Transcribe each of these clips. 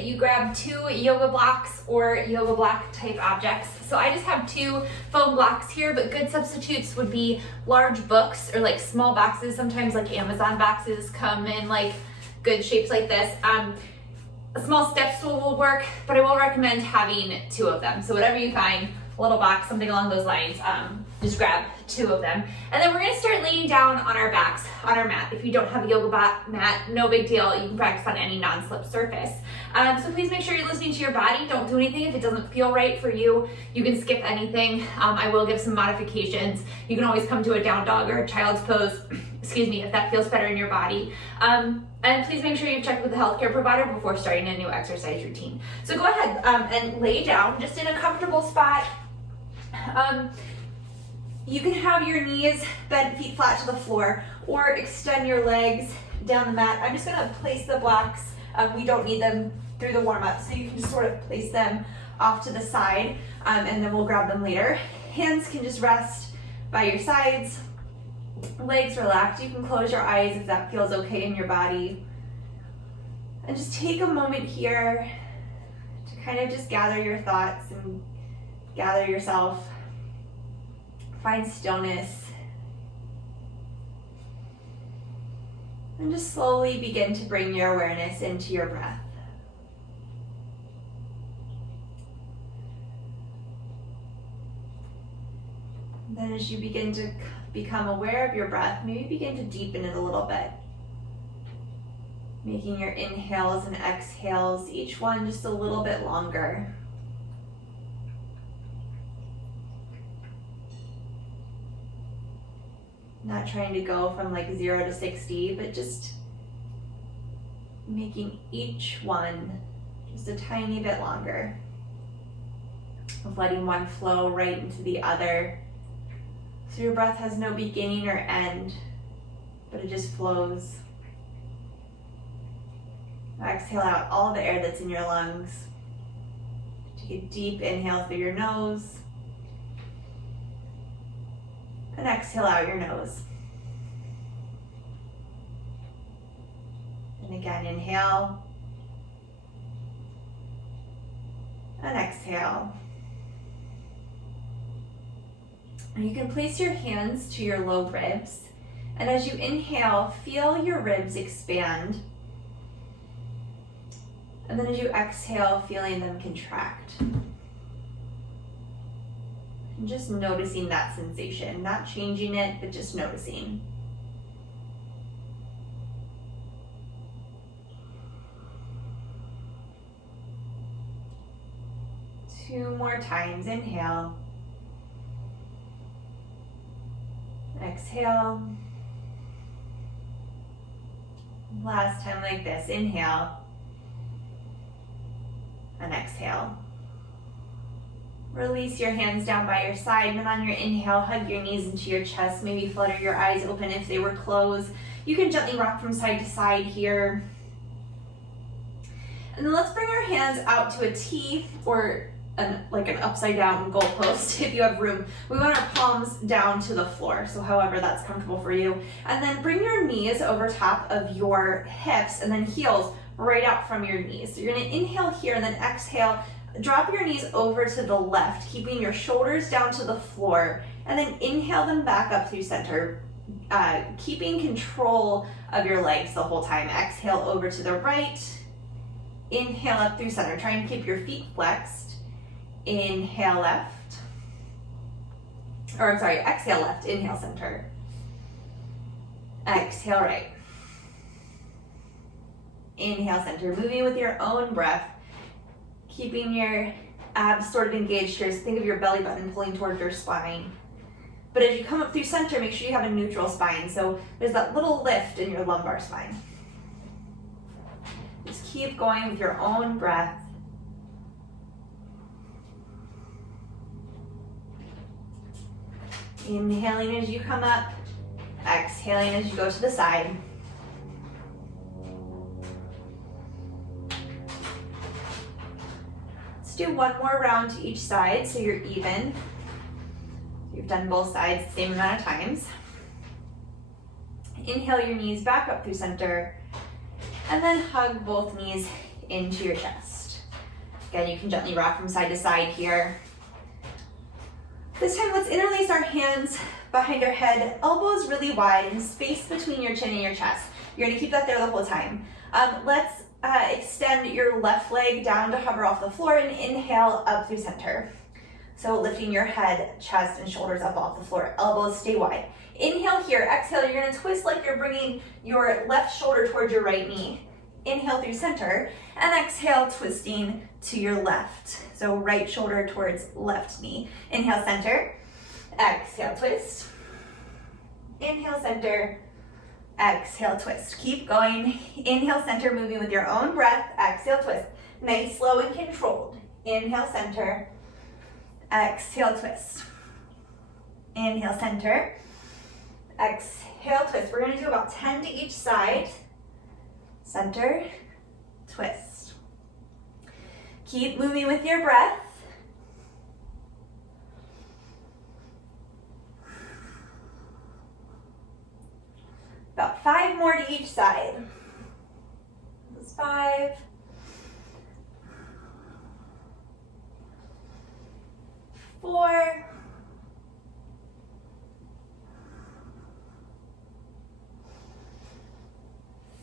that you grab 2 yoga blocks or yoga block type objects. So I just have 2 foam blocks here, but good substitutes would be large books or like small boxes. Sometimes like Amazon boxes come in like good shapes like this. A small step stool will work, but I will recommend having 2 of them. So whatever you find, a little box, something along those lines, just grab 2 of them. And then we're gonna start laying down on our backs, on our mat. If you don't have a yoga mat, no big deal. You can practice on any non-slip surface. So please make sure you're listening to your body. Don't do anything if it doesn't feel right for you. You can skip anything. I will give some modifications. You can always come to a down dog or a child's pose, excuse me, if that feels better in your body. And please make sure you've checked with the healthcare provider before starting a new exercise routine. So go ahead and lay down just in a comfortable spot. You can have your knees bent, feet flat to the floor, or extend your legs down the mat. I'm just gonna place the blocks. We don't need them through the warm-up, so you can just sort of place them off to the side, and then we'll grab them later. Hands can just rest by your sides. Legs relaxed. You can close your eyes if that feels okay in your body. And just take a moment here to kind of just gather your thoughts and gather yourself. Find stillness. And just slowly begin to bring your awareness into your breath. And then as you begin to become aware of your breath, maybe begin to deepen it a little bit. Making your inhales and exhales, each one just a little bit longer. Not trying to go from like 0 to 60, but just making each one just a tiny bit longer. Of letting one flow right into the other. So your breath has no beginning or end, but it just flows. Exhale out all the air that's in your lungs. Take a deep inhale through your nose. And exhale out your nose. And again, inhale. And exhale. And you can place your hands to your low ribs. And as you inhale, feel your ribs expand. And then as you exhale, feeling them contract. And just noticing that sensation, not changing it, but just noticing. Two more times, inhale. Exhale. Last time like this, inhale. And exhale. Release your hands down by your side, and on your inhale, hug your knees into your chest. Maybe flutter your eyes open if they were closed. You can gently rock from side to side here. And then let's bring our hands out to a T or like an upside down goalpost if you have room. We want our palms down to the floor, so however that's comfortable for you. And then bring your knees over top of your hips and then heels right out from your knees. So you're gonna inhale here and then exhale. Drop your knees over to the left, keeping your shoulders down to the floor, and then inhale them back up through center, keeping control of your legs the whole time. Exhale over to the right, inhale up through center. Try and keep your feet flexed. Inhale left, or I'm sorry, exhale left, inhale center. Exhale right. Inhale center, moving with your own breath. Keeping your abs sort of engaged here, so think of your belly button pulling toward your spine. But as you come up through center, make sure you have a neutral spine, so there's that little lift in your lumbar spine. Just keep going with your own breath. Inhaling as you come up, exhaling as you go to the side. Do one more round to each side so you're even. You've done both sides the same amount of times. Inhale your knees back up through center and then hug both knees into your chest. Again, you can gently rock from side to side here. This time, let's interlace our hands behind our head, elbows really wide, and space between your chin and your chest. You're gonna keep that there the whole time. Let's extend your left leg down to hover off the floor and inhale up through center. So lifting your head, chest, and shoulders up off the floor. Elbows stay wide. Inhale here, exhale, you're gonna twist like you're bringing your left shoulder towards your right knee. Inhale through center, and exhale, twisting to your left. So right shoulder towards left knee. Inhale, center, exhale, twist. Inhale, center, exhale, twist. Keep going. Inhale, center, moving with your own breath. Exhale, twist. Nice, slow, and controlled. Inhale, center, exhale, twist. Inhale, center, exhale, twist. We're gonna do about 10 to each side. Center, twist. Keep moving with your breath. About 5 more to each side. That's 5. 4.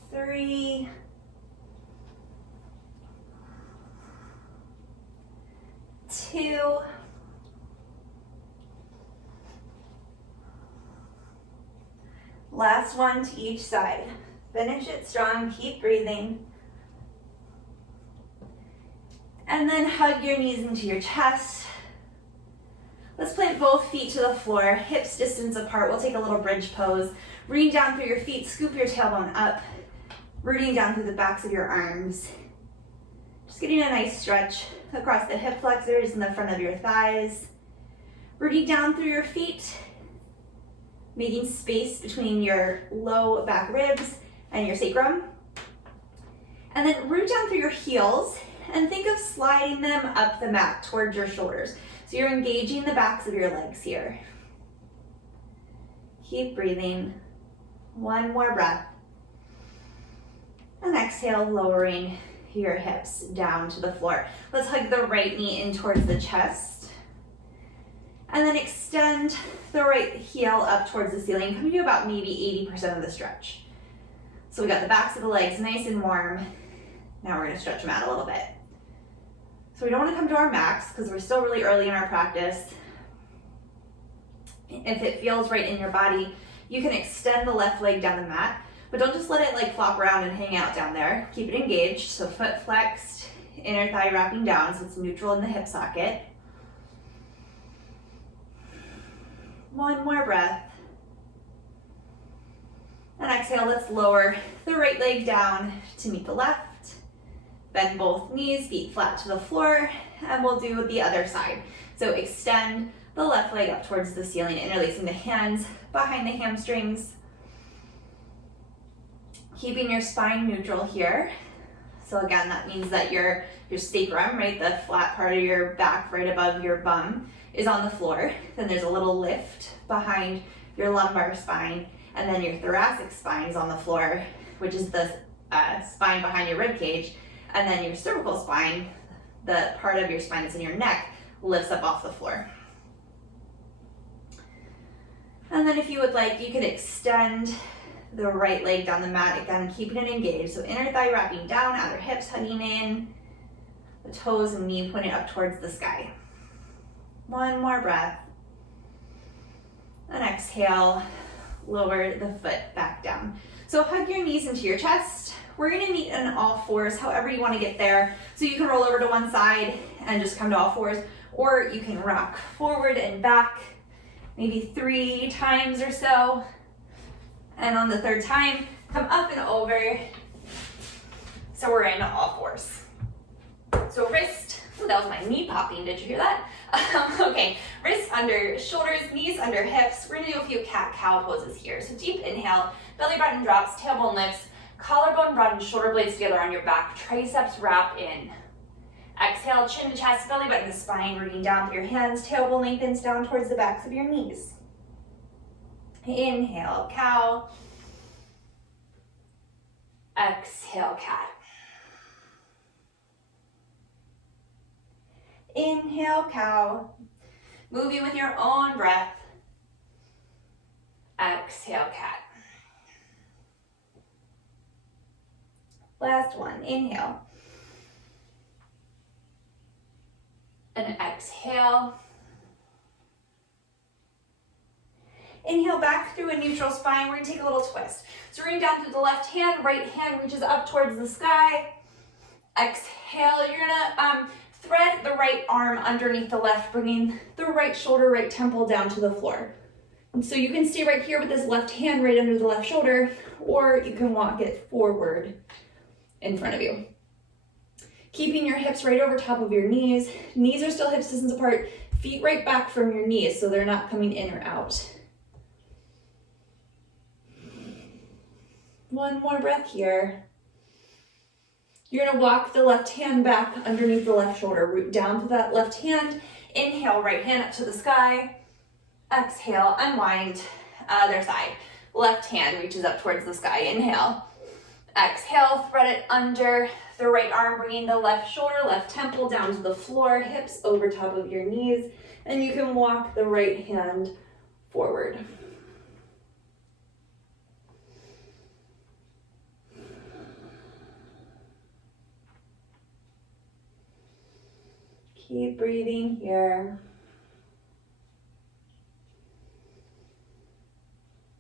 3. 2. 'Last one to each side. Finish it strong, keep breathing. And then hug your knees into your chest. Let's plant both feet to the floor, hips distance apart. We'll take a little bridge pose. Rooting down through your feet, scoop your tailbone up. Rooting down through the backs of your arms. Just getting a nice stretch across the hip flexors and the front of your thighs. Rooting down through your feet, making space between your low back ribs and your sacrum. And then root down through your heels and think of sliding them up the mat towards your shoulders. So you're engaging the backs of your legs here. Keep breathing. One more breath. And exhale, lowering your hips down to the floor. Let's hug the right knee in towards the chest. And then extend the right heel up towards the ceiling, coming to about maybe 80% of the stretch. So we got the backs of the legs nice and warm. Now we're gonna stretch them out a little bit. So we don't wanna come to our max because we're still really early in our practice. If it feels right in your body, you can extend the left leg down the mat, but don't just let it like flop around and hang out down there. Keep it engaged, so foot flexed, inner thigh wrapping down so it's neutral in the hip socket. One more breath. And exhale, let's lower the right leg down to meet the left. Bend both knees, feet flat to the floor, and we'll do the other side. So extend the left leg up towards the ceiling, interlacing the hands behind the hamstrings. Keeping your spine neutral here. So again, that means that your sacrum, right, the flat part of your back right above your bum, is on the floor. Then there's a little lift behind your lumbar spine, and then your thoracic spine is on the floor, which is the spine behind your rib cage, and then your cervical spine, the part of your spine that's in your neck, lifts up off the floor. And then if you would like, you could extend the right leg down the mat, again, keeping it engaged. So inner thigh wrapping down, outer hips hugging in, the toes and knee pointing up towards the sky. One more breath. And exhale, lower the foot back down. So hug your knees into your chest. We're gonna meet in all fours, however you wanna get there. So you can roll over to one side and just come to all fours, or you can rock forward and back, maybe 3 times or so. And on the 3rd time, come up and over. So we're in all fours. So wrist, oh, that was my knee popping, did you hear that? Okay, wrists under shoulders, knees under hips. We're gonna do a few cat-cow poses here. So deep inhale, belly button drops, tailbone lifts, collarbone broadens, shoulder blades together on your back, triceps wrap in. Exhale, chin to chest, belly button to spine, rooting down through your hands, tailbone lengthens down towards the backs of your knees. Inhale, cow. Exhale, cat. Inhale, cow. Moving with your own breath. Exhale, cat. Last one, inhale. And exhale. Inhale back through a neutral spine. We're gonna take a little twist. So we're going down through the left hand, right hand reaches up towards the sky. Exhale, you're gonna thread the right arm underneath the left, bringing the right shoulder, right temple down to the floor. And so you can stay right here with this left hand right under the left shoulder, or you can walk it forward in front of you. Keeping your hips right over top of your knees. Knees are still hips distance apart. Feet right back from your knees so they're not coming in or out. One more breath here. You're gonna walk the left hand back underneath the left shoulder. Root down to that left hand. Inhale, right hand up to the sky. Exhale, unwind, other side. Left hand reaches up towards the sky. Inhale. Exhale, thread it under the right arm, bringing the left shoulder, left temple down to the floor, hips over top of your knees, and you can walk the right hand forward. Keep breathing here.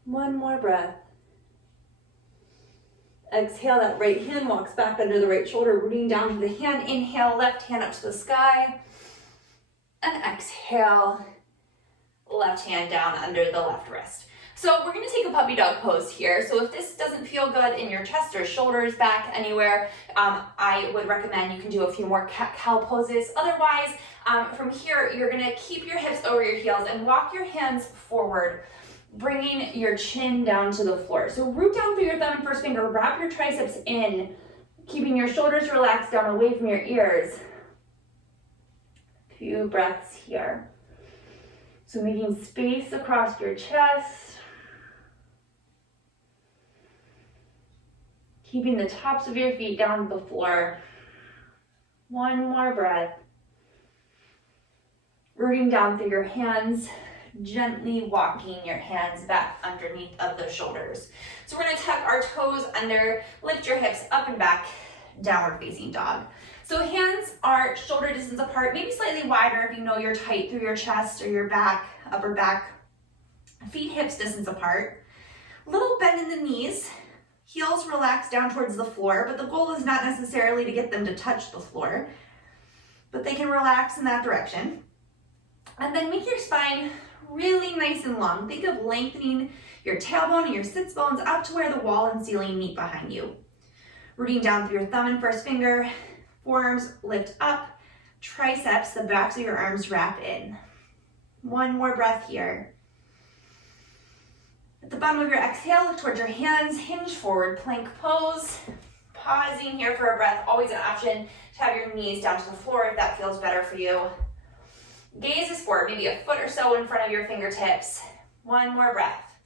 One more breath. Exhale, that right hand walks back under the right shoulder, rooting down to the hand. Inhale, left hand up to the sky. And exhale, left hand down under the left wrist. So we're gonna take a puppy dog pose here. So if this doesn't feel good in your chest or shoulders, back, anywhere, I would recommend you can do a few more cat-cow poses. Otherwise, from here, you're gonna keep your hips over your heels and walk your hands forward, bringing your chin down to the floor. So root down through your thumb and first finger, wrap your triceps in, keeping your shoulders relaxed down away from your ears. A few breaths here. So making space across your chest. Keeping the tops of your feet down to the floor. One more breath. Rooting down through your hands, gently walking your hands back underneath of the shoulders. So we're gonna tuck our toes under, lift your hips up and back, downward facing dog. So hands are shoulder distance apart, maybe slightly wider if you know you're tight through your chest or your back, upper back. Feet hips distance apart. Little bend in the knees. Heels relax down towards the floor, but the goal is not necessarily to get them to touch the floor, but they can relax in that direction. And then make your spine really nice and long. Think of lengthening your tailbone and your sits bones up to where the wall and ceiling meet behind you. Rooting down through your thumb and first finger, forearms lift up, triceps, the backs of your arms wrap in. One more breath here. At the bottom of your exhale, look towards your hands, hinge forward, plank pose. Pausing here for a breath, always an option to have your knees down to the floor if that feels better for you. Gaze is forward, maybe a foot or so in front of your fingertips. One more breath.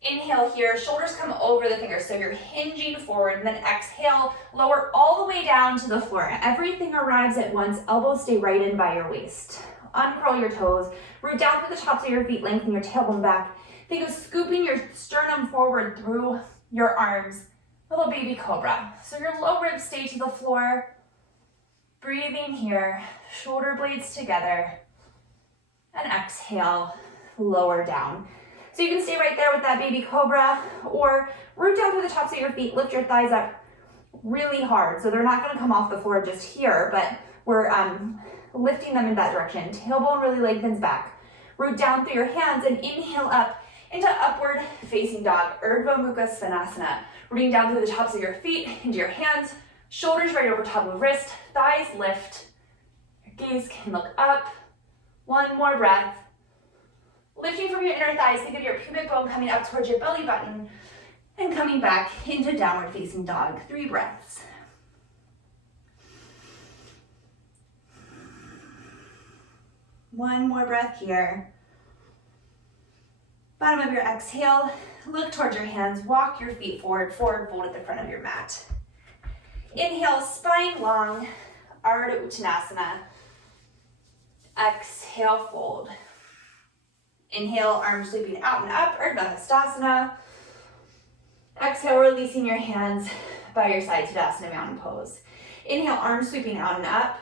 Inhale here, shoulders come over the fingers, so you're hinging forward, and then exhale, lower all the way down to the floor. Everything arrives at once, elbows stay right in by your waist. Uncurl your toes, root down through the tops of your feet, lengthen your tailbone back. Think of scooping your sternum forward through your arms, little baby cobra. So your low ribs stay to the floor. Breathing here, shoulder blades together, and exhale, lower down. So you can stay right there with that baby cobra, or root down through the tops of your feet, lift your thighs up really hard. So they're not gonna come off the floor just here, but we're lifting them in that direction. Tailbone really lengthens back. Root down through your hands and inhale up into upward facing dog, Urdhva Mukha Svanasana. Rooting down through the tops of your feet into your hands, shoulders right over top of wrist, thighs lift. Your gaze can look up. One more breath. Lifting from your inner thighs, think of your pubic bone coming up towards your belly button and coming back into downward facing dog. 3 breaths. One more breath here. Bottom of your exhale, look towards your hands, walk your feet forward, forward fold at the front of your mat. Inhale, spine long, Ardha Uttanasana. Exhale, fold. Inhale, arms sweeping out and up, Ardha Hastasana. Exhale, releasing your hands by your side, Tadasana Mountain Pose. Inhale, arms sweeping out and up.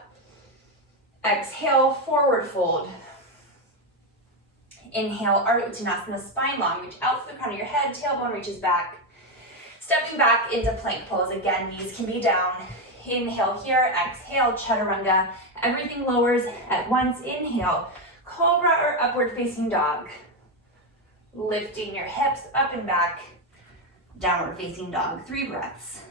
Exhale, forward fold. Inhale, Ardha Uttanasana, spine long, reach out to the crown of your head, tailbone reaches back. Stepping back into plank pose. Again, knees can be down. Inhale here, exhale, chaturanga. Everything lowers at once. Inhale, cobra or upward facing dog. Lifting your hips up and back, downward facing dog. 3 breaths.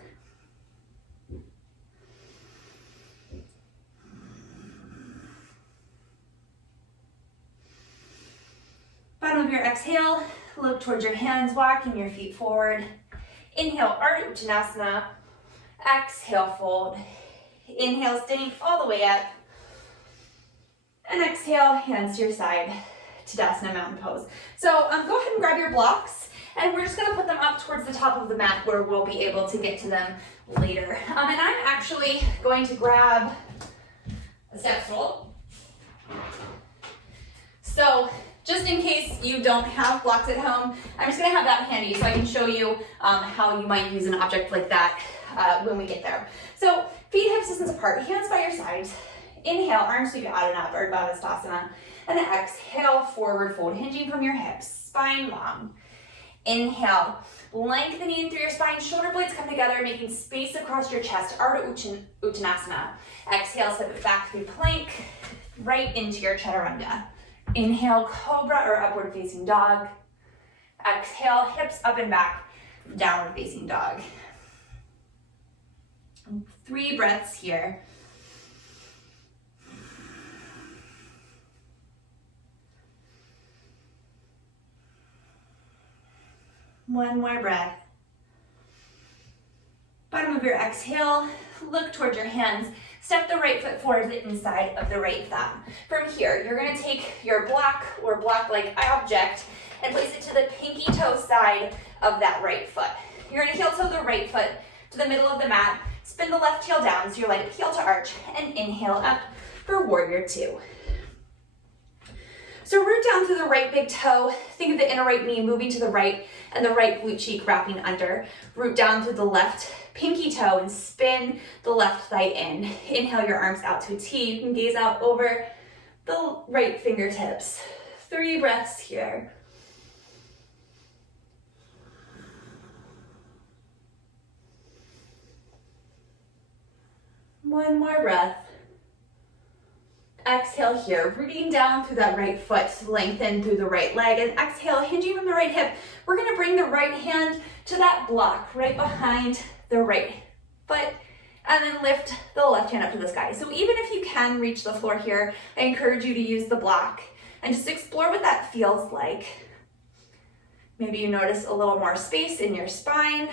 Bottom of your exhale, look towards your hands, walking your feet forward. Inhale, Ardha Uttanasana. Exhale, fold. Inhale, standing all the way up. And exhale, hands to your side, Tadasana Mountain Pose. So go ahead and grab your blocks, and we're just gonna put them up towards the top of the mat where we'll be able to get to them later. And I'm actually going to grab a step stool. So just in case you don't have blocks at home, I'm just gonna have that handy so I can show you how you might use an object like that when we get there. So feet hip distance apart, hands by your sides. Inhale, arms sweep out and up, Ardha Hastasana. And then exhale, forward fold, hinging from your hips, spine long. Inhale, lengthening through your spine, shoulder blades come together, making space across your chest, Ardha Uttanasana. Exhale, step it back through plank, right into your chaturanga. Inhale, cobra or upward facing dog. Exhale, hips up and back, downward facing dog. 3 breaths here. One more breath. Bottom of your exhale, look towards your hands. Step the right foot forward to the inside of the right thumb. From here, you're gonna take your block or block-like object and place it to the pinky toe side of that right foot. You're gonna heel toe the right foot to the middle of the mat, spin the left heel down so you're like heel to arch, and inhale up for warrior 2. So root down through the right big toe, think of the inner right knee moving to the right and the right glute cheek wrapping under. Root down through the left pinky toe and spin the left thigh in. Inhale your arms out to a T. You can gaze out over the right fingertips. 3 breaths here. One more breath. Exhale here, rooting down through that right foot, lengthen through the right leg, and exhale, hinging from the right hip. We're gonna bring the right hand to that block right behind the right foot, and then lift the left hand up to the sky. So even if you can reach the floor here, I encourage you to use the block and just explore what that feels like. Maybe you notice a little more space in your spine,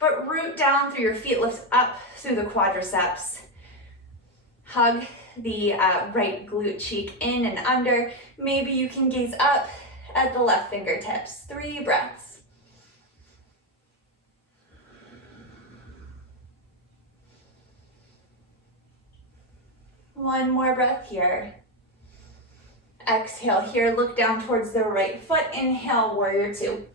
but root down through your feet, lift up through the quadriceps. Hug the right glute cheek in and under. Maybe you can gaze up at the left fingertips. 3 breaths. One more breath here. Exhale here, look down towards the right foot. Inhale, warrior 2.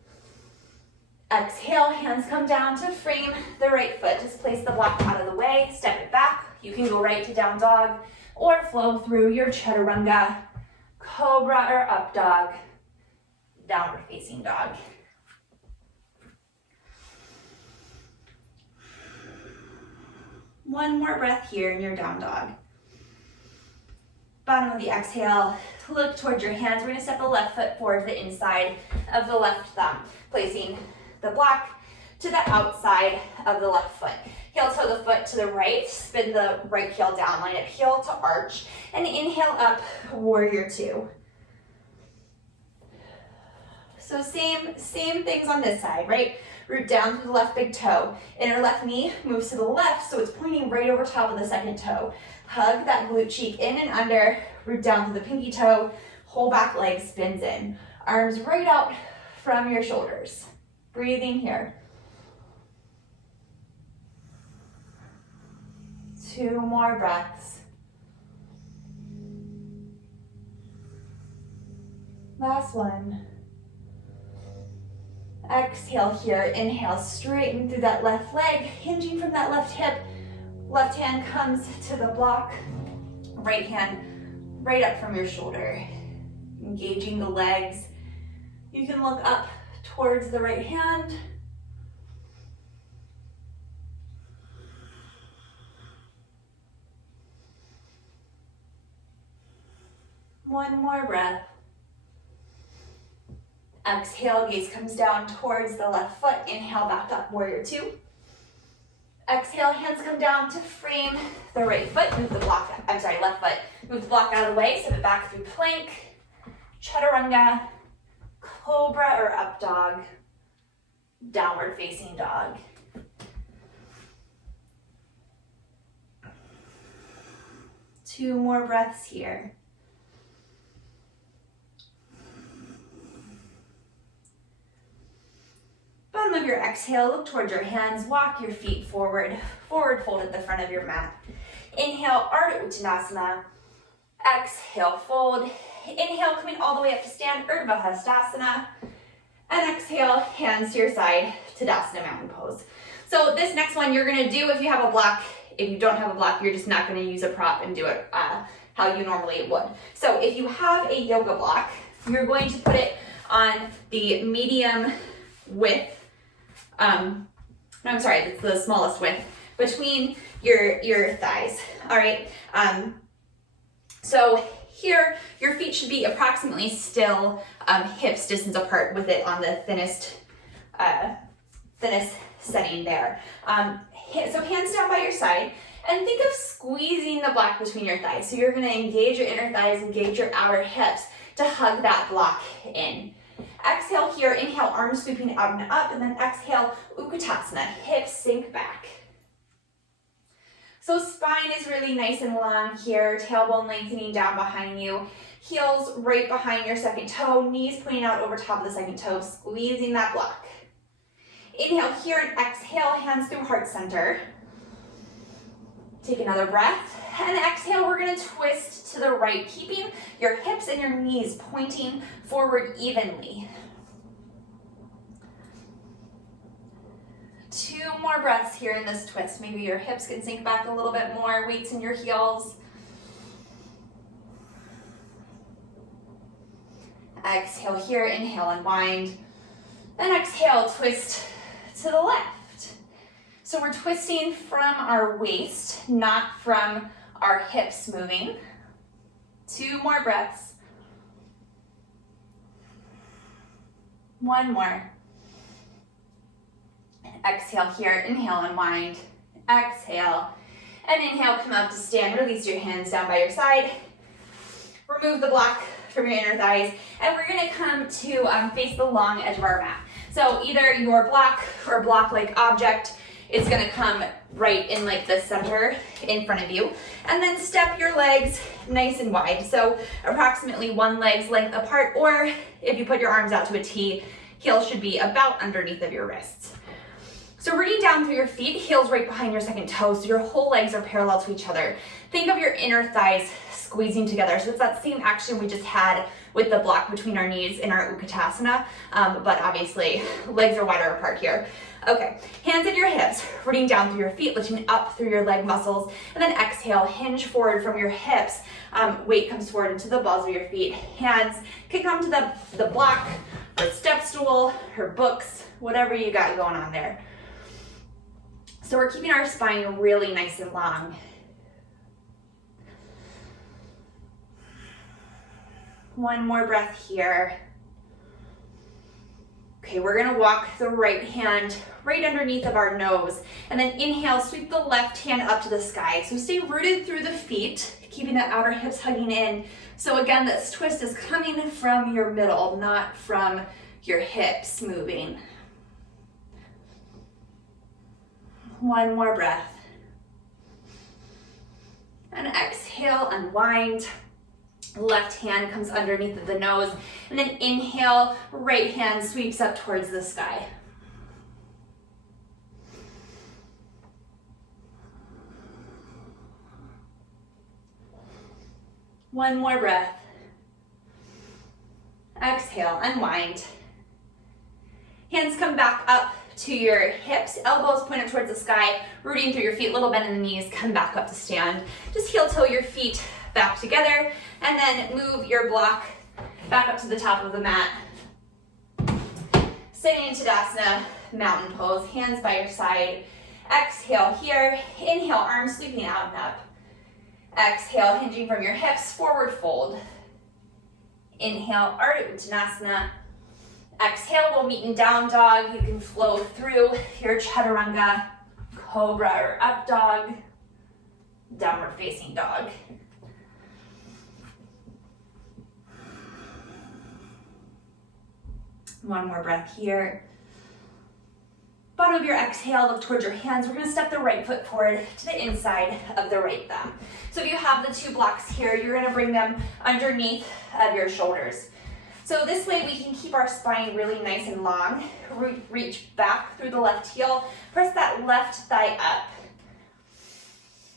Exhale, hands come down to frame the right foot. Just place the block out of the way, step it back. You can go right to down dog or flow through your chaturanga, cobra or up dog, downward facing dog. One more breath here in your down dog. Bottom of the exhale, look towards your hands. We're gonna step the left foot forward to the inside of the left thumb, placing the block to the outside of the left foot. Heel toe the foot to the right, spin the right heel down, line it heel to arch, and inhale up, warrior 2. So same things on this side, right? Root down through the left big toe. Inner left knee moves to the left, so it's pointing right over top of the second toe. Hug that glute cheek in and under, root down through the pinky toe, whole back leg spins in. Arms right out from your shoulders. Breathing here. 2 more breaths. Last one. Exhale here, inhale, straighten through that left leg, hinging from that left hip. Left hand comes to the block, right hand right up from your shoulder. Engaging the legs. You can look up towards the right hand. One more breath. Exhale, gaze comes down towards the left foot. Inhale, back up, warrior 2. Exhale, hands come down to frame the right foot. Move the block, left foot. Move the block out of the way, step it back through plank, chaturanga, cobra or up dog, downward facing dog. Two more breaths here. Bottom of your exhale, look towards your hands, walk your feet forward, forward fold at the front of your mat. Inhale, Ardha Uttanasana. Exhale, fold. Inhale, coming all the way up to stand, Urdhva Hastasana. And exhale, hands to your side, Tadasana mountain pose. So this next one you're gonna do if you have a block. If you don't have a block, you're just not gonna use a prop and do it how you normally would. So if you have a yoga block, you're going to put it on the medium width, it's the smallest width between your thighs, all right? So here, your feet should be approximately still hips distance apart with it on the thinnest setting there. So hands down by your side, and think of squeezing the block between your thighs. So you're gonna engage your inner thighs, engage your outer hips to hug that block in. Exhale here, inhale, arms sweeping out and up, and then exhale, Utkatasana, hips sink back. So spine is really nice and long here, tailbone lengthening down behind you, heels right behind your second toe, knees pointing out over top of the second toe, squeezing that block. Inhale here and exhale, hands through heart center. Take another breath, and exhale, we're gonna twist to the right, keeping your hips and your knees pointing forward evenly. 2 more breaths here in this twist. Maybe your hips can sink back a little bit more, weights in your heels. Exhale here, inhale, unwind. Then exhale, twist to the left. So we're twisting from our waist, not from our hips moving. 2 more breaths. 1 more. Exhale here, inhale, unwind. Exhale, and inhale, come up to stand. Release your hands down by your side. Remove the block from your inner thighs, and we're gonna come to face the long edge of our mat. So either your block or block-like object is gonna come right in like the center in front of you. And then step your legs nice and wide. So approximately 1 leg's length apart, or if you put your arms out to a T, heels should be about underneath of your wrists. So rooting down through your feet, heels right behind your second toe, so your whole legs are parallel to each other. Think of your inner thighs squeezing together. So it's that same action we just had with the block between our knees in our Utkatasana, but obviously legs are wider apart here. Okay, hands at your hips, rooting down through your feet, lifting up through your leg muscles, and then exhale, hinge forward from your hips. Weight comes forward into the balls of your feet. Hands can come to the block, or step stool, or books, whatever you got going on there. So we're keeping our spine really nice and long. 1 more breath here. Okay, we're gonna walk the right hand right underneath of our nose, and then inhale, sweep the left hand up to the sky. So stay rooted through the feet, keeping the outer hips hugging in. So again, this twist is coming from your middle, not from your hips moving. 1 more breath. And exhale, unwind. Left hand comes underneath of the nose, and then inhale, right hand sweeps up towards the sky. One more breath. Exhale, unwind. Hands come back up to your hips, elbows pointed towards the sky, rooting through your feet, little bend in the knees, come back up to stand. Just heel toe your feet back together, and then move your block back up to the top of the mat. Sitting in Tadasana, mountain pose, hands by your side. Exhale here, inhale, arms sweeping out and up. Exhale, hinging from your hips, forward fold. Inhale, Ardha Uttanasana. Exhale, we'll meet in down dog. You can flow through your chaturanga, cobra or up dog, downward facing dog. One more breath here. Bottom of your exhale, look towards your hands. We're gonna step the right foot forward to the inside of the right thumb. So if you have the two blocks here, you're gonna bring them underneath of your shoulders. So this way we can keep our spine really nice and long. Reach back through the left heel, press that left thigh up.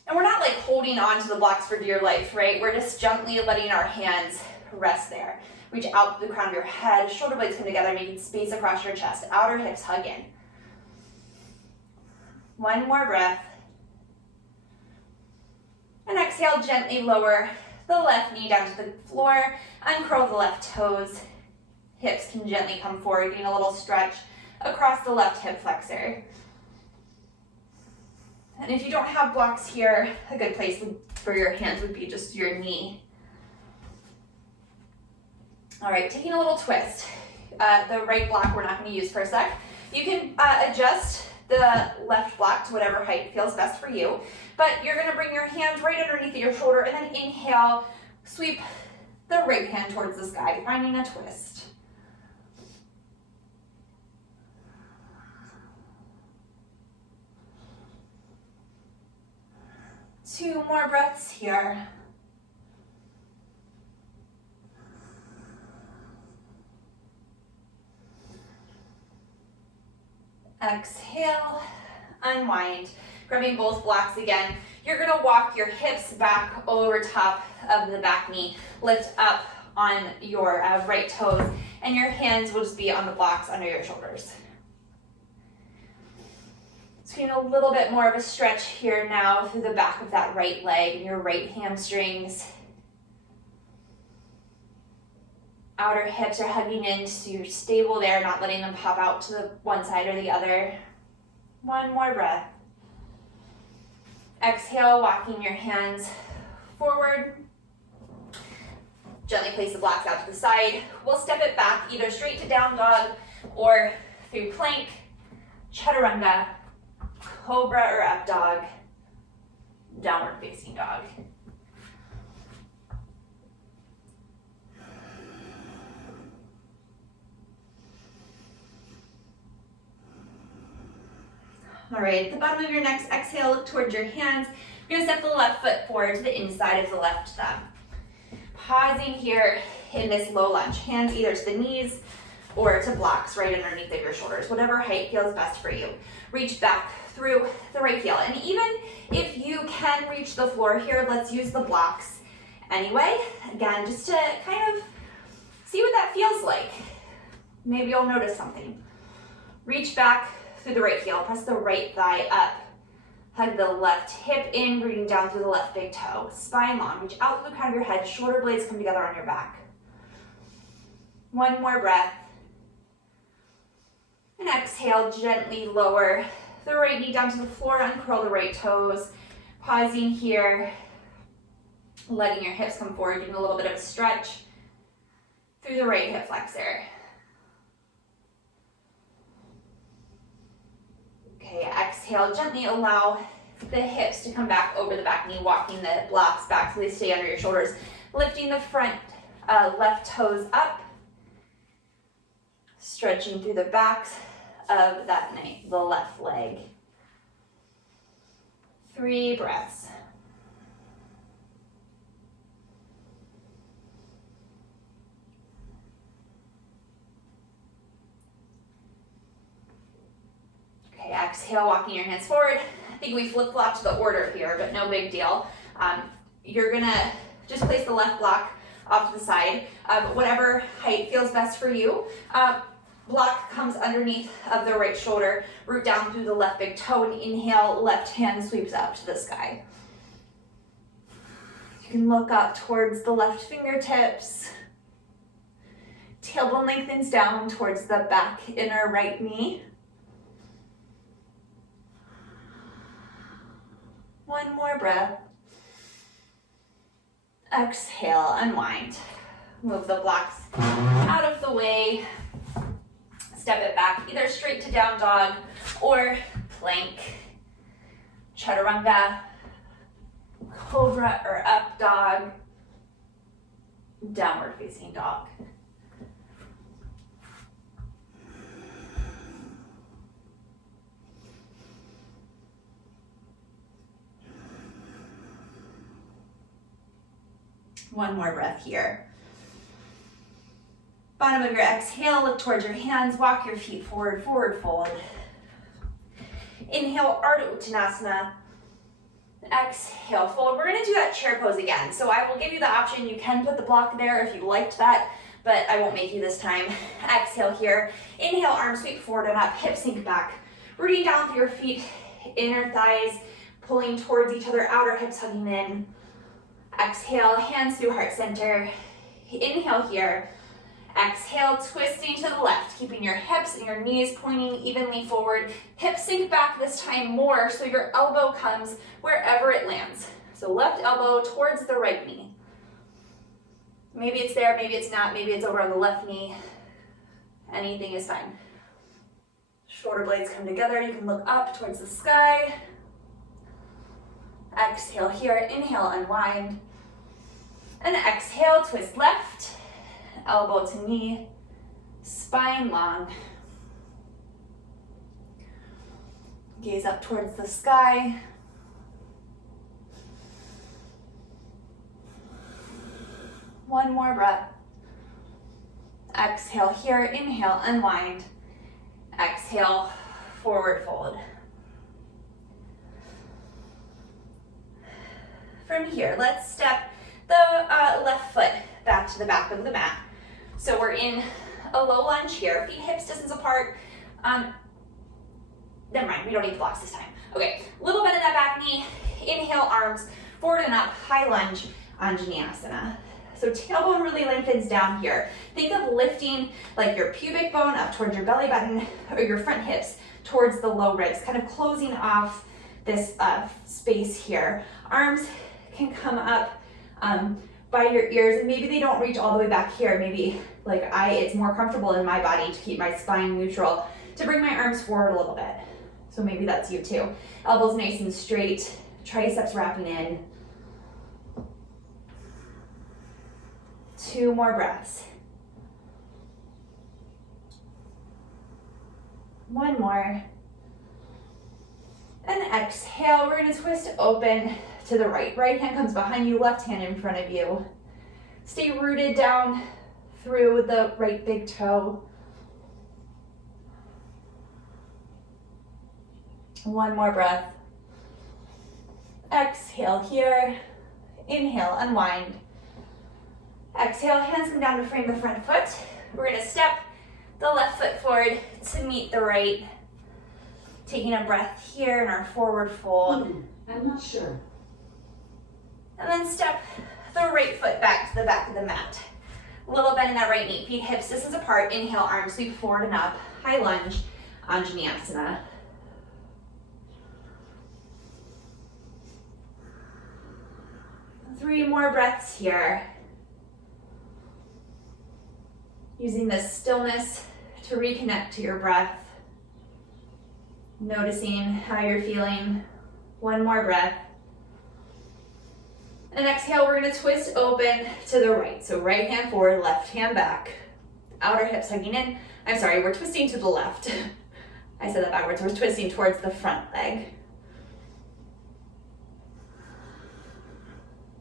And we're not like holding on to the blocks for dear life, right? We're just gently letting our hands rest there. Reach out to the crown of your head, shoulder blades come together, making space across your chest, outer hips hug in. One more breath. And exhale, gently lower the left knee down to the floor, uncurl the left toes. Hips can gently come forward, getting a little stretch across the left hip flexor. And if you don't have blocks here, a good place for your hands would be just your knee. All right, taking a little twist. The right block we're not going to use for a sec. You can adjust the left block to whatever height feels best for you. But you're going to bring your hands right underneath your shoulder and then inhale, sweep the right hand towards the sky, finding a twist. Two more breaths here. Exhale, unwind. Grabbing both blocks again. You're gonna walk your hips back over top of the back knee. Lift up on your right toes, and your hands will just be on the blocks under your shoulders. Just getting a little bit more of a stretch here now through the back of that right leg and your right hamstrings. Outer hips are hugging in so you're stable there, not letting them pop out to the one side or the other. One more breath. Exhale, walking your hands forward. Gently place the blocks out to the side. We'll step it back either straight to down dog or through plank, chaturanga, cobra or up dog, downward facing dog. All right, at the bottom of your next exhale, look towards your hands. You're gonna step the left foot forward to the inside of the left thumb. Pausing here in this low lunge. Hands either to the knees or to blocks right underneath of your shoulders, whatever height feels best for you. Reach back through the right heel. And even if you can reach the floor here, let's use the blocks anyway. Again, just to kind of see what that feels like. Maybe you'll notice something. Reach back through the right heel, press the right thigh up. Hug the left hip in, rooting down through the left big toe. Spine long, reach out to the crown of your head, shoulder blades come together on your back. One more breath. And exhale, gently lower the right knee down to the floor, uncurl the right toes. Pausing here, letting your hips come forward, getting a little bit of a stretch through the right hip flexor. Okay, exhale, gently allow the hips to come back over the back knee, walking the blocks back so they stay under your shoulders. Lifting the front left toes up, stretching through the backs of that knee, the left leg. 3 breaths. Okay, exhale, walking your hands forward. I think we flip-flopped the order here, but no big deal. You're gonna just place the left block off to the side, whatever height feels best for you. Block comes underneath of the right shoulder, root down through the left big toe, and inhale, left hand sweeps up to the sky. You can look up towards the left fingertips. Tailbone lengthens down towards the back inner right knee. One more breath. Exhale, unwind. Move the blocks out of the way. Step it back, either straight to down dog or plank, chaturanga, cobra or up dog, downward facing dog. One more breath here. Bottom of your exhale, look towards your hands, walk your feet forward, forward fold. Inhale, Ardha Uttanasana. Exhale, fold. We're gonna do that chair pose again. So I will give you the option, you can put the block there if you liked that, but I won't make you this time. Exhale here. Inhale, arms sweep forward and up, hips sink back. Rooting down through your feet, inner thighs pulling towards each other, outer hips hugging in. Exhale, hands through heart center. Inhale here. Exhale, twisting to the left, keeping your hips and your knees pointing evenly forward. Hips sink back this time more, so your elbow comes wherever it lands. So left elbow towards the right knee. Maybe it's there, maybe it's not, maybe it's over on the left knee. Anything is fine. Shoulder blades come together, you can look up towards the sky. Exhale here, inhale, unwind. And exhale, twist left. Elbow to knee, spine long. Gaze up towards the sky. One more breath. Exhale here, inhale, unwind. Exhale, forward fold. From here, let's step the left foot back to the back of the mat. So we're in a low lunge here, feet hips distance apart. Never mind, we don't need the blocks this time. Okay, little bend in that back knee. Inhale, arms forward and up, high lunge, Anjaneyasana. So tailbone really lengthens down here. Think of lifting like your pubic bone up towards your belly button or your front hips towards the low ribs, kind of closing off this space here. Arms can come up by your ears, and maybe they don't reach all the way back here. Maybe like it's more comfortable in my body to keep my spine neutral, to bring my arms forward a little bit. So maybe that's you too. Elbows nice and straight, triceps wrapping in. 2 more breaths. 1 more. And exhale, we're gonna twist open to the right. Right hand comes behind you, left hand in front of you. Stay rooted down through the right big toe. 1 more breath. Exhale here. Inhale, unwind. Exhale, hands come down to frame the front foot. We're gonna step the left foot forward to meet the right. Taking a breath here in our forward fold. I'm not sure. And then step the right foot back to the back of the mat. Little bend in that right knee, feet hips distance apart. Inhale, arms sweep forward and up. High lunge, Anjaneyasana. Three more breaths here. Using this stillness to reconnect to your breath. Noticing how you're feeling. 1 more breath. And exhale, we're gonna twist open to the right. So right hand forward, left hand back. Outer hips hugging in. I'm sorry, we're twisting to the left. I said that backwards. We're twisting towards the front leg.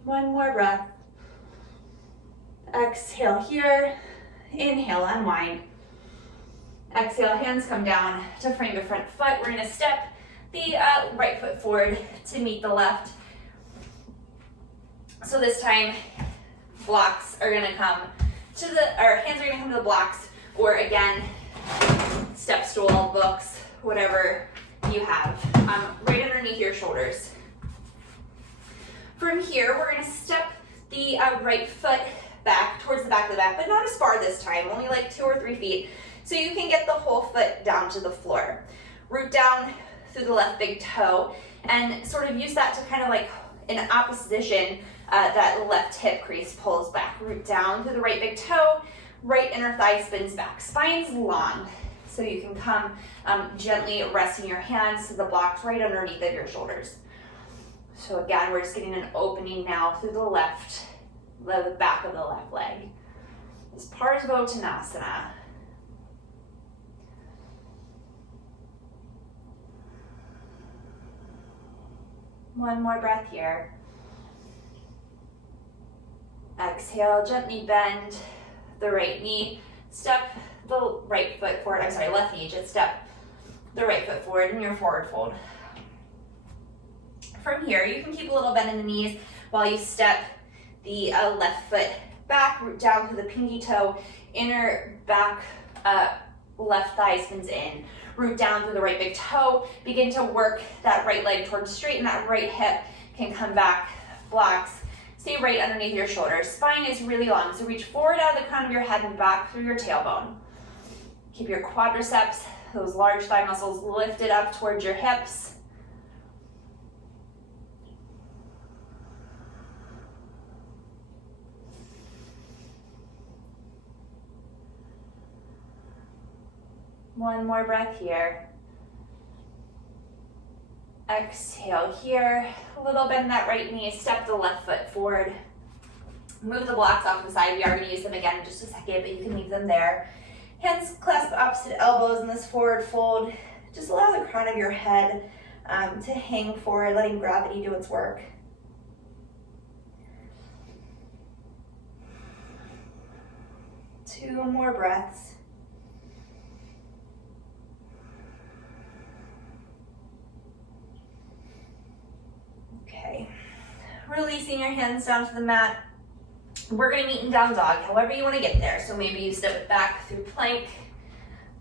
1 more breath. Exhale here. Inhale, unwind. Exhale, hands come down to frame the front foot. We're gonna step the right foot forward to meet the left. So this time, blocks are gonna come to the, or hands are gonna come to the blocks, or again, step stool, books, whatever you have, right underneath your shoulders. From here, we're gonna step the right foot back towards the back of the mat, but not as far this time, only like 2 or 3 feet, so you can get the whole foot down to the floor. Root down through the left big toe, and sort of use that to kind of like in opposition, that left hip crease pulls back. Root down through the right big toe, right inner thigh spins back. Spine's long, so you can come gently resting your hands to the blocks right underneath of your shoulders. So again, we're just getting an opening now through the left, the back of the left leg. It's Tadasana. One more breath here. Exhale, gently bend the right knee, step the right foot forward, left knee, just step the right foot forward in your forward fold. From here, you can keep a little bend in the knees while you step the left foot back, root down to the pinky toe, inner back left thigh spins in. Root down through the right big toe, begin to work that right leg towards straight, and that right hip can come back, blocks, stay right underneath your shoulders. Spine is really long, so reach forward out of the crown of your head and back through your tailbone. Keep your quadriceps, those large thigh muscles lifted up towards your hips. One more breath here. Exhale here. A little bend in that right knee. Step the left foot forward. Move the blocks off to the side. We are going to use them again in just a second, but you can leave them there. Hands clasp opposite elbows in this forward fold. Just allow the crown of your head to hang forward, letting gravity do its work. Two more breaths. Okay, releasing your hands down to the mat. We're gonna meet in down dog, however you wanna get there. So maybe you step it back through plank,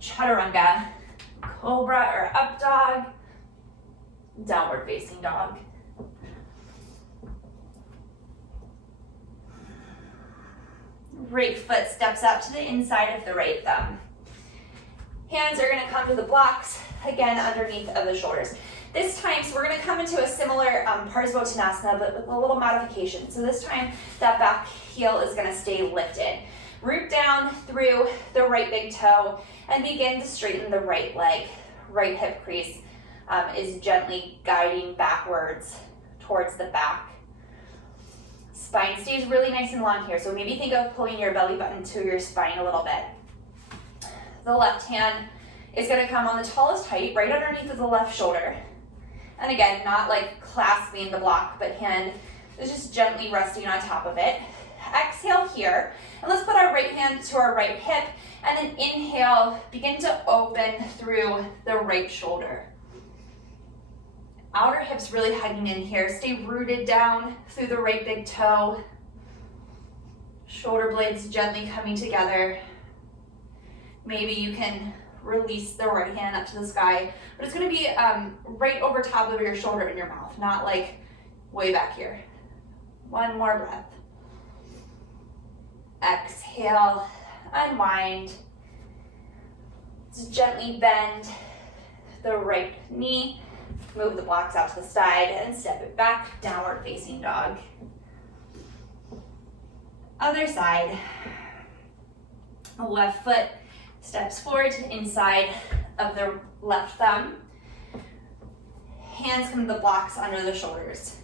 chaturanga, cobra or up dog, downward facing dog. Right foot steps out to the inside of the right thumb. Hands are gonna come to the blocks, again underneath of the shoulders. This time, so we're gonna come into a similar Tadasana, but with a little modification. So this time, that back heel is gonna stay lifted. Root down through the right big toe and begin to straighten the right leg. Right hip crease is gently guiding backwards towards the back. Spine stays really nice and long here, so maybe think of pulling your belly button to your spine a little bit. The left hand is gonna come on the tallest height, right underneath of the left shoulder. And again, not like clasping the block, but hand is just gently resting on top of it. Exhale here, and let's put our right hand to our right hip, and then inhale, begin to open through the right shoulder. Outer hips really hugging in here. Stay rooted down through the right big toe. Shoulder blades gently coming together. Maybe you can release the right hand up to the sky, but it's gonna be right over top of your shoulder in your mouth, not like way back here. One more breath. Exhale, unwind. Just gently bend the right knee, move the blocks out to the side, and step it back, downward facing dog. Other side. Left foot steps forward to the inside of the left thumb. Hands come to the blocks under the shoulders.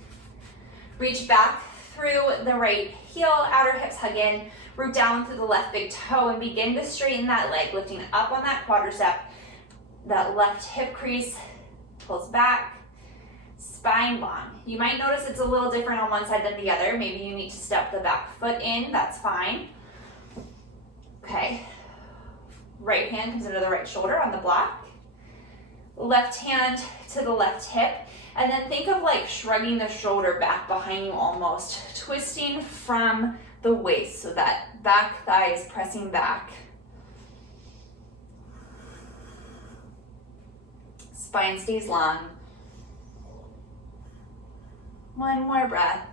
Reach back through the right heel, outer hips hug in, root down through the left big toe, and begin to straighten that leg, lifting up on that quadricep. That left hip crease pulls back, spine long. You might notice it's a little different on one side than the other. Maybe you need to step the back foot in, that's fine. Okay. Right hand comes into the right shoulder on the block. left hand to the left hip, and then think of like shrugging the shoulder back behind you almost, twisting from the waist so that back thigh is pressing back. Spine stays long. One more breath.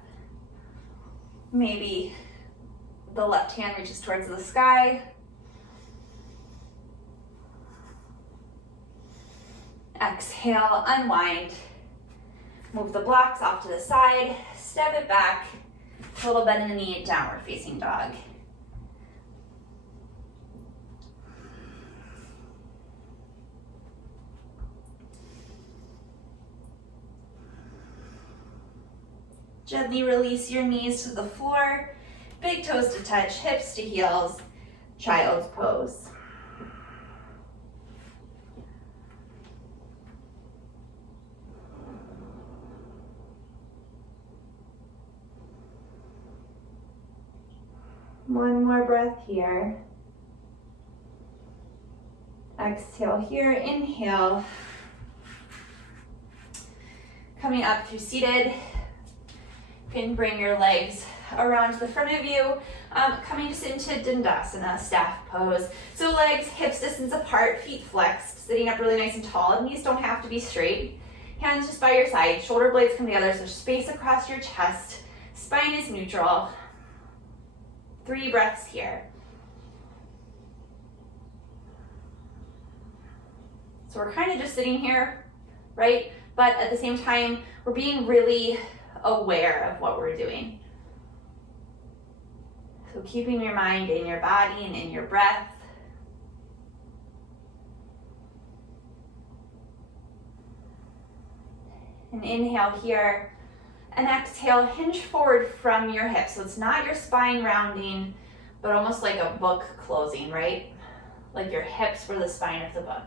Maybe the left hand reaches towards the sky. Exhale, unwind. Move the blocks off to the side, step it back, a little bend in the knee, downward facing dog. Gently release your knees to the floor, big toes to touch, hips to heels, child's pose. One more breath here. Exhale here, inhale. Coming up through seated. You can bring your legs around the front of you, coming just into Tadasana, staff pose. So legs, hips distance apart, feet flexed, sitting up really nice and tall. Knees don't have to be straight. Hands just by your side, shoulder blades come together, so space across your chest. Spine is neutral. 3 breaths here. So we're kind of just sitting here, right? But at the same time, we're being really aware of what we're doing. So keeping your mind in your body and in your breath. And inhale here. And exhale, hinge forward from your hips. So it's not your spine rounding, but almost like a book closing, right? Like your hips were the spine of the book.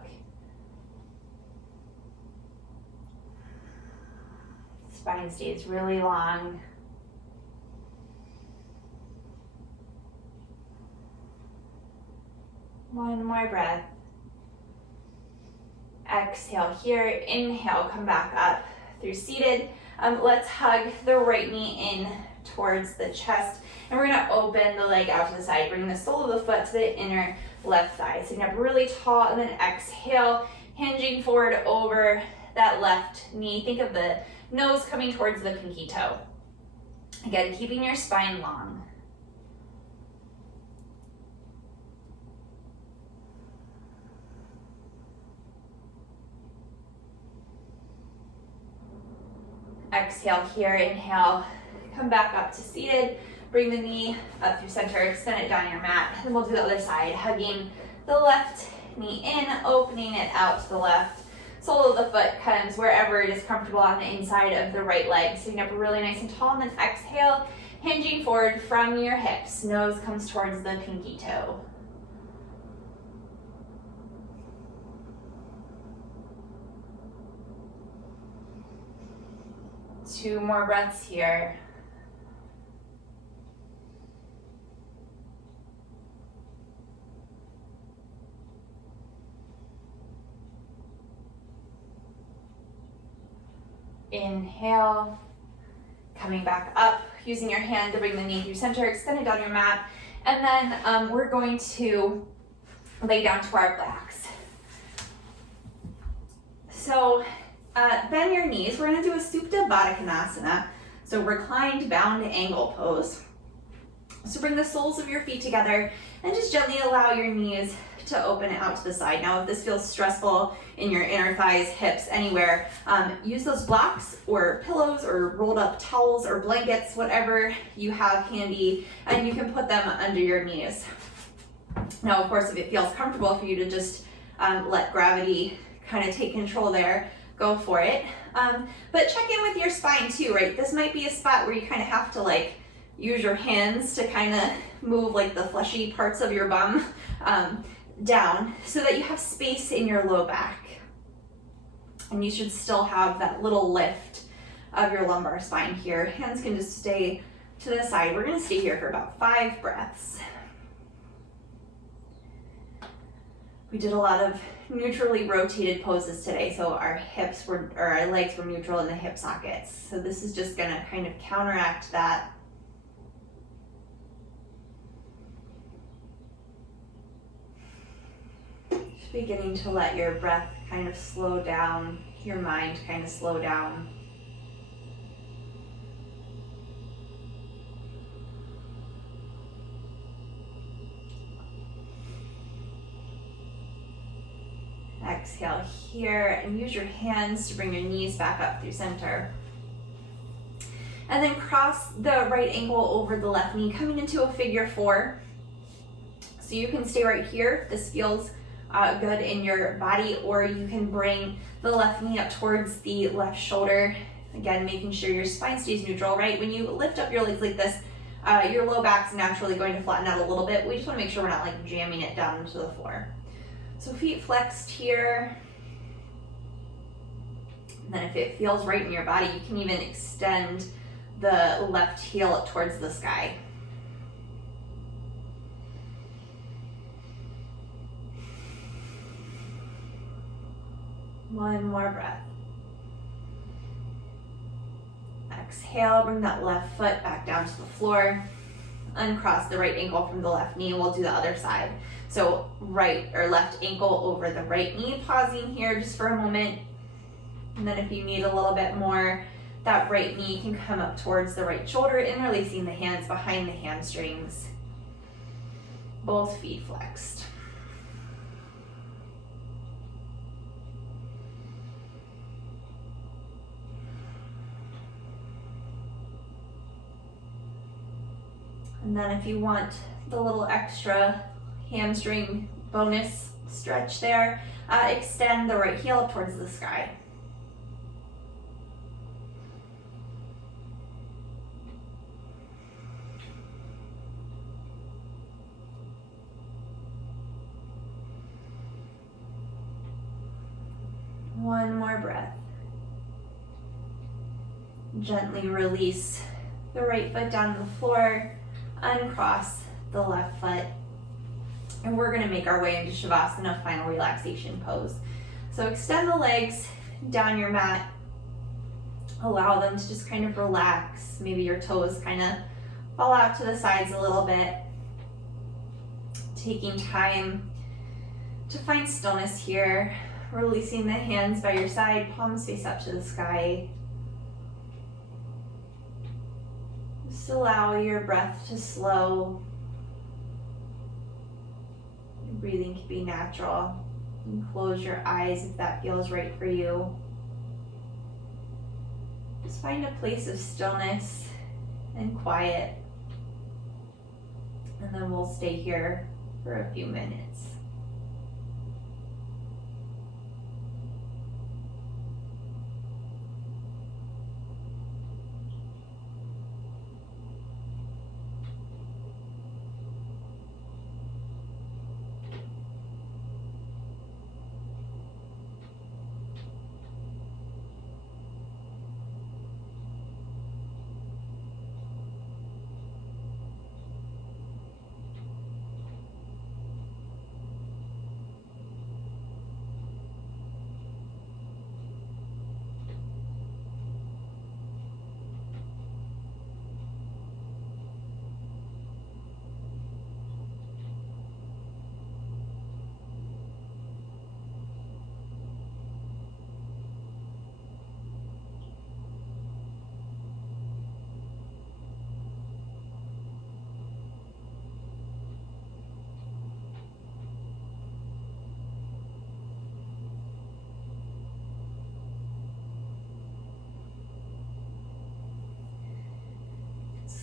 Spine stays really long. One more breath. Exhale here, inhale, come back up through seated. Let's hug the right knee in towards the chest, and we're gonna open the leg out to the side. Bring the sole of the foot to the inner left thigh. Sitting up really tall, and then exhale, hinging forward over that left knee. Think of the nose coming towards the pinky toe. Again, keeping your spine long. Exhale here, inhale, come back up to seated. Bring the knee up through center, extend it down your mat. Then we'll do the other side, hugging the left knee in, opening it out to the left. Sole of the foot comes wherever it is comfortable on the inside of the right leg. Sitting up really nice and tall, and then exhale, hinging forward from your hips. Nose comes towards the pinky toe. Two more breaths here. Inhale, coming back up, using your hand to bring the knee through center, extend it down your mat, and then we're going to lay down to our backs. So bend your knees. We're going to do a Supta Baddha Konasana, so reclined bound angle pose. So bring the soles of your feet together and just gently allow your knees to open it out to the side. Now, if this feels stressful in your inner thighs, hips, anywhere, use those blocks or pillows or rolled up towels or blankets, whatever you have handy, and you can put them under your knees. Now, of course, if it feels comfortable for you to just let gravity kind of take control there, go for it. But check in with your spine too, right? This might be a spot where you kind of have to like use your hands to kind of move like the fleshy parts of your bum down so that you have space in your low back. And you should still have that little lift of your lumbar spine here. Hands can just stay to the side. We're going to stay here for about 5 breaths. We did a lot of neutrally rotated poses today, so our legs were neutral in the hip sockets. So this is just gonna kind of counteract that. Just beginning to let your breath kind of slow down, your mind kind of slow down. Exhale here and use your hands to bring your knees back up through center. And then cross the right ankle over the left knee, coming into a figure four. So you can stay right here. This feels good in your body, or you can bring the left knee up towards the left shoulder. Again, making sure your spine stays neutral, right? When you lift up your legs like this, your low back's naturally going to flatten out a little bit. We just want to make sure we're not like jamming it down into the floor. So feet flexed here. And then if it feels right in your body, you can even extend the left heel up towards the sky. One more breath. Exhale, bring that left foot back down to the floor. Uncross the right ankle from the left knee. We'll do the other side. So right or left ankle over the right knee, pausing here just for a moment. And then if you need a little bit more, that right knee can come up towards the right shoulder, interlacing the hands behind the hamstrings. Both feet flexed. And then if you want the little extra hamstring bonus stretch there, extend the right heel up towards the sky. One more breath. Gently release the right foot down to the floor, uncross the left foot, and we're going to make our way into Shavasana, final relaxation pose. So extend the legs down your mat, allow them to just kind of relax. Maybe your toes kind of fall out to the sides a little bit. Taking time to find stillness here, releasing the hands by your side, palms face up to the sky. Just allow your breath to slow. Your breathing can be natural. You can close your eyes if that feels right for you. Just find a place of stillness and quiet. And then we'll stay here for a few minutes.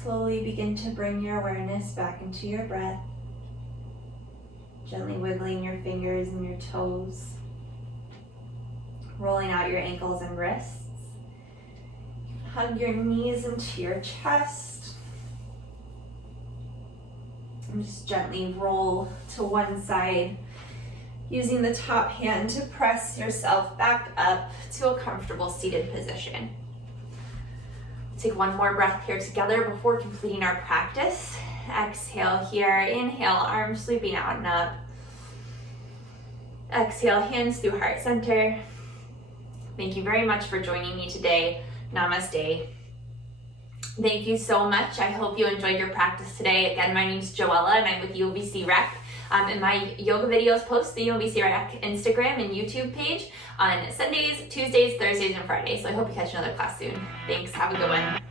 Slowly begin to bring your awareness back into your breath, gently wiggling your fingers and your toes, rolling out your ankles and wrists. Hug your knees into your chest, and just gently roll to one side, using the top hand to press yourself back up to a comfortable seated position. Take one more breath here together before completing our practice. Exhale here, inhale, arms sweeping out and up. Exhale, hands through heart center. Thank you very much for joining me today. Namaste. Thank you so much. I hope you enjoyed your practice today. Again, my name is Joella and I'm with UOBC Rec. And my yoga videos post the UOBC Rec Instagram and YouTube page on Sundays, Tuesdays, Thursdays, and Fridays. So I hope you catch another class soon. Thanks. Have a good one.